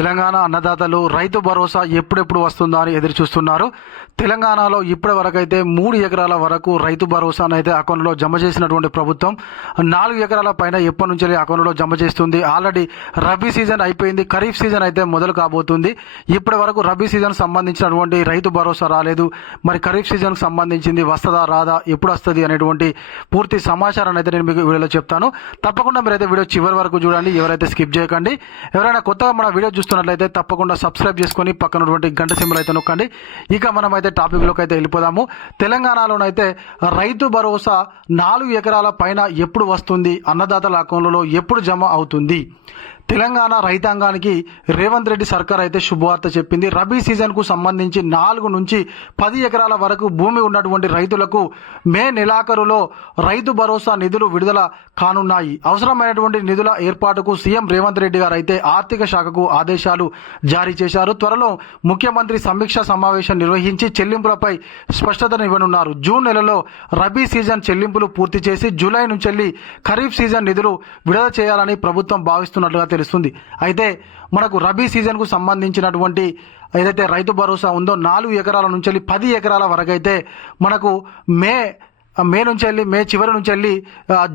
తెలంగాణ అన్నదాతలు రైతు భరోసా ఎప్పుడెప్పుడు వస్తుందా అని ఎదురు చూస్తున్నారు. తెలంగాణలో ఇప్పటి వరకు అయితే 3 ఎకరాల వరకు రైతు భరోసాను అయితే అకౌంట్లో జమ చేసినటువంటి ప్రభుత్వం 4 ఎకరాల పైన ఎప్పటి నుంచి అకౌంట్లో జమ చేస్తుంది. ఆల్రెడీ రబీ సీజన్ అయిపోయింది, ఖరీఫ్ సీజన్ అయితే మొదలు కాబోతుంది. ఇప్పటి వరకు రబీ సీజన్ సంబంధించినటువంటి రైతు భరోసా రాలేదు. మరి ఖరీఫ్ సీజన్కి సంబంధించింది వస్తుందా రాదా, ఎప్పుడు వస్తుంది అనేటువంటి పూర్తి సమాచారాన్ని అయితే నేను మీకు వీడియోలో చెప్తాను. తప్పకుండా మీరైతే వీడియో చివరి వరకు చూడండి, ఎవరైతే స్కిప్ చేయకండి. ఎవరైనా కొత్తగా మన వీడియో చూస్తున్నట్లయితే తప్పకుండా సబ్స్క్రైబ్ చేసుకొని పక్కనటువంటి గంట సింబల్ అయితే నొక్కండి. ఇక మనం అయితే టాపిక్ లోకి అయితే వెళ్ళిపోదాము. తెలంగాణలోనైతే రైతు భరోసా 4 ఎకరాల పైన ఎప్పుడు వస్తుంది, అన్నదాతల అకౌంట్లలో ఎప్పుడు జమ అవుతుంది? తెలంగాణ రైతాంగానికి రేవంత్ రెడ్డి సర్కార్ అయితే శుభవార్త చెప్పింది. రబీ సీజన్ కు సంబంధించి 4 నుంచి 10 ఎకరాల వరకు భూమి ఉన్నటువంటి రైతులకు మే నెలాఖరులో రైతు భరోసా నిధులు విడుదల కానున్నాయి. అవసరమైనటువంటి నిధుల ఏర్పాటుకు సీఎం రేవంత్ రెడ్డి గారు అయితే ఆర్థిక శాఖకు ఆదేశాలు జారీ చేశారు. త్వరలో ముఖ్యమంత్రి సమీక్షా సమావేశం నిర్వహించి చెల్లింపులపై స్పష్టతనివ్వనున్నారు. జూన్ నెలలో రబీ సీజన్ చెల్లింపులు పూర్తి చేసి జూలై నుంచి ఖరీఫ్ సీజన్ నిధులు విడుదల చేయాలని ప్రభుత్వం భావిస్తున్నట్లుగా తెలుస్తుంది. అయితే మనకు రబీ సీజన్ కు సంబంధించినటువంటి ఏదైతే రైతు భరోసా ఉందో 4 ఎకరాల నుంచి 10 ఎకరాల వరకు అయితే మనకు మే చివరి నుంచి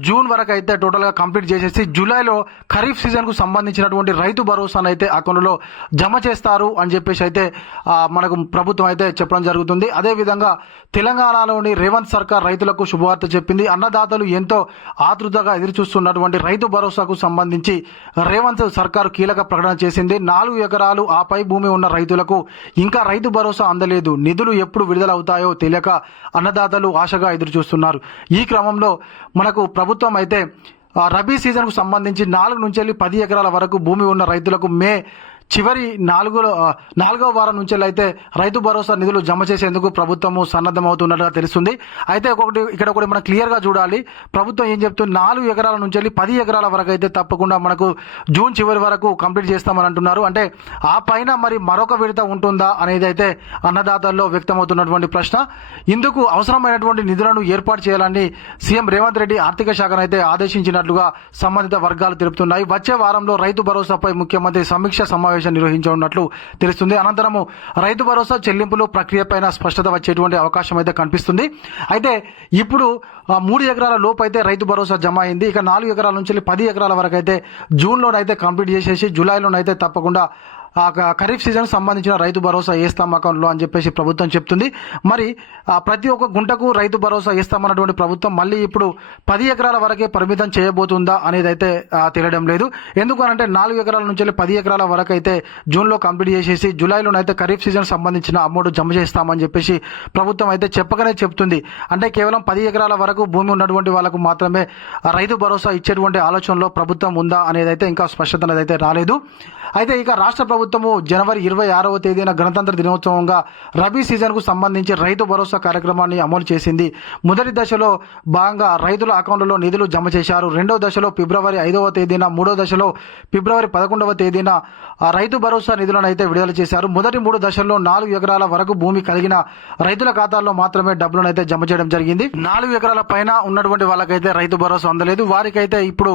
జూన్ వరకు అయితే టోటల్గా కంప్లీట్ చేసేసి జూలైలో ఖరీఫ్ సీజన్కు సంబంధించినటువంటి రైతు భరోసాను అయితే అకౌంట్లో జమ చేస్తారు అని చెప్పేసి అయితే మనకు ప్రభుత్వం అయితే చెప్పడం జరుగుతుంది. అదేవిధంగా తెలంగాణలోని రేవంత్ సర్కార్ రైతులకు శుభవార్త చెప్పింది. అన్నదాతలు ఎంతో ఆతృతగా ఎదురుచూస్తున్నటువంటి రైతు భరోసాకు సంబంధించి రేవంత్ సర్కారు కీలక ప్రకటన చేసింది. 4 ఎకరాలు ఆపై భూమి ఉన్న రైతులకు ఇంకా రైతు భరోసా అందలేదు. నిధులు ఎప్పుడు విడుదల అవుతాయో తెలియక అన్నదాతలు ఆశగా ఎదురుచూస్తున్నారు. ఈ క్రమంలో మనకు ప్రభుత్వం అయితే రబీ సీజన్ కు సంబంధించి 4 నుంచి 10 ఎకరాల వరకు భూమి ఉన్న రైతులకు మే చివరి 4వ వారం నుంచి అయితే రైతు భరోసా నిధులు జమ చేసేందుకు ప్రభుత్వము సన్నద్ధమవుతున్నట్టుగా తెలుస్తుంది. అయితే ఇక్కడ మనం క్లియర్ గా చూడాలి. ప్రభుత్వం ఏం చెప్తుంది, 4 ఎకరాల నుంచి 10 ఎకరాల వరకు అయితే తప్పకుండా మనకు జూన్ చివరి వరకు కంప్లీట్ చేస్తామని అంటున్నారు. అంటే ఆ పైన మరి మరొక విడత ఉంటుందా అనేది అయితే అన్నదాతల్లో వ్యక్తమవుతున్నటువంటి ప్రశ్న. ఇందుకు అవసరమైనటువంటి నిధులను ఏర్పాటు చేయాలని సీఎం రేవంత్ రెడ్డి ఆర్థిక శాఖను అయితే ఆదేశించినట్లుగా సంబంధిత వర్గాలు తెలుపుతున్నాయి. వచ్చే వారంలో రైతు భరోసాపై ముఖ్యమంత్రి సమీక్ష సమావేశం నిర్వహించనున్నట్లు తెలుస్తుంది. అనంతరము రైతు భరోసా చెల్లింపులు ప్రక్రియ పైన స్పష్టత వచ్చేటువంటి అవకాశం అయితే కనిపిస్తుంది. అయితే ఇప్పుడు 3 ఎకరాల లోపు అయితే రైతు భరోసా జమ అయింది. ఇక 4 ఎకరాల నుంచి 10 ఎకరాల వరకు అయితే జూన్లోనైతే కంప్లీట్ చేసేసి జూలైలోనైతే తప్పకుండా ఖరీఫ్ సీజన్ సంబంధించిన రైతు భరోసా వేస్తాం అకౌంట్లో అని చెప్పేసి ప్రభుత్వం చెప్తుంది. మరి ప్రతి ఒక్క గుంటకు రైతు భరోసా వేస్తామన్నటువంటి ప్రభుత్వం మళ్ళీ ఇప్పుడు 10 ఎకరాల వరకే పరిమితం చేయబోతుందా అనేది అయితే తెలియడం లేదు. ఎందుకనంటే 4 ఎకరాల నుంచి 10 ఎకరాల వరకు అయితే జూన్లో కంప్లీట్ చేసేసి జూలైలోనైతే ఖరీఫ్ సీజన్ సంబంధించిన అమౌంట్ జమ చేస్తామని చెప్పేసి ప్రభుత్వం అయితే చెప్పకనే చెప్తుంది. అంటే కేవలం 10 ఎకరాల వరకు భూమి ఉన్నటువంటి వాళ్ళకు మాత్రమే రైతు భరోసా ఇచ్చేటువంటి ఆలోచనలో ప్రభుత్వం ఉందా అనేది అయితే ఇంకా స్పష్టత అనేది అయితే రాలేదు. అయితే ఇక రాష్ట్ర ప్రభుత్వము జనవరి 26వ తేదీన గణతంత్ర దినోత్సవంగా రబీ సీజన్కు సంబంధించి రైతు భరోసా కార్యక్రమాన్ని అమలు చేసింది. మొదటి దశలో భాగంగా రైతుల అకౌంట్లలో నిధులు జమ చేశారు. రెండవ దశలో ఫిబ్రవరి 5వ తేదీన, మూడో దశలో ఫిబ్రవరి 11వ తేదీన రైతు భరోసా నిధులను అయితే విడుదల చేశారు. మొదటి 3 దశల్లో 4 ఎకరాల వరకు భూమి కలిగిన రైతుల ఖాతాల్లో మాత్రమే డబ్బులను అయితే జమ చేయడం జరిగింది. 4 ఎకరాల పైన ఉన్నటువంటి వాళ్ళకైతే రైతు భరోసా అందలేదు. వారికైతే ఇప్పుడు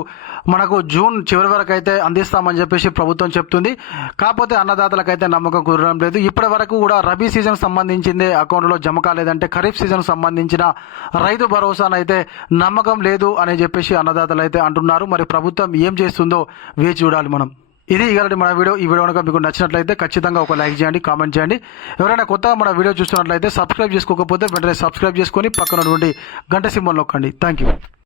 మనకు జూన్ చివరి వరకు అయితే అందిస్తామని చెప్పేసి ప్రభుత్వం చెప్తుంది. కాకపోతే అన్నదాతలకైతే నమ్మకం కుదరడం లేదు. ఇప్పటి వరకు కూడా రబీ సీజన్ సంబంధించిందే అకౌంట్లో జమ కాలేదంటే ఖరీఫ్ సీజన్ సంబంధించిన రైతు భరోసానైతే నమ్మకం లేదు అని చెప్పేసి అన్నదాతలు అయితే అంటున్నారు. మరి ప్రభుత్వం ఏం చేస్తుందో వేచి చూడాలి మనం. ఇది ఇలాంటి మన వీడియో. ఈ వీడియో కనుక మీకు నచ్చినట్లయితే ఖచ్చితంగా ఒక లైక్ చేయండి, కామెంట్ చేయండి. ఎవరైనా కొత్తగా మన వీడియో చూస్తున్నట్లయితే సబ్స్క్రైబ్ చేసుకోకపోతే వెంటనే సబ్స్క్రైబ్ చేసుకొని పక్కన గంట సింబల్ నొక్కండి. Thank you.